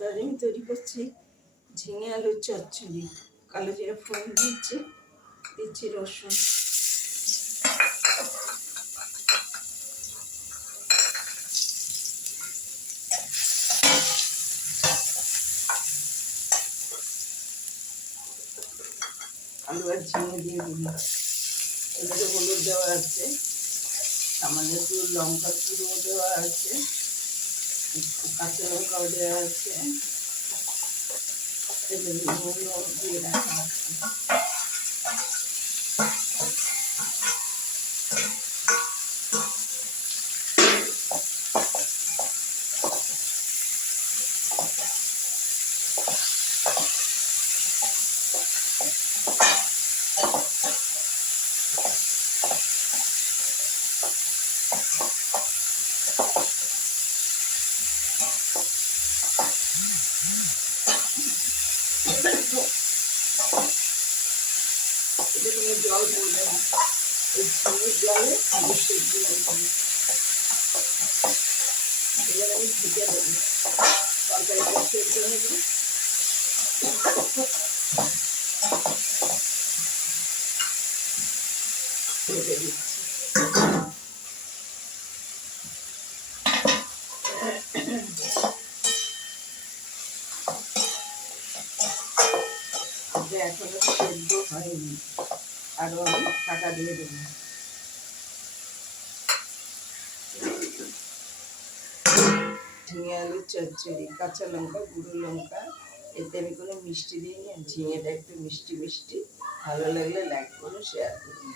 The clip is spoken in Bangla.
আজ আমি তৈরি করছি ঝিঙে আলুর চচ্চড়ি। কালো জিরা ফোড়ন দিচ্ছি, দিচ্ছি রসুন। আলু আর ঝিঙে দিয়ে দিই। এবারে হলুদ দেওয়া আছে, সামান্য একটু লঙ্কা গুঁড়ো দেওয়া আছে, একটু কাঁচা লঙ্কাও দেওয়া আছে, এবারে নুনও দিয়ে রাখা আছে। এটা কোনো জল পড়বে না, এই ঝিঙের জলে অবশ্যই দিয়ে দেবো। এবার আমি ঢেকে দেবো, তরকারিটা সেদ্ধ হয়ে যাবে। ঢেকে দিচ্ছি। এখনো সেদ্ধ হয়নি, আরো আমি ঢাকা দিয়ে দেবো। ঝিঙে আলুর চচ্চড়ি, কাঁচা লঙ্কা, গুঁড়ো লঙ্কা, এতে আমি কোনো মিষ্টি দিইনি। ঝিঙেটা একটু মিষ্টি মিষ্টি, ভালো লাগলে লাইক করুন, শেয়ার করুন।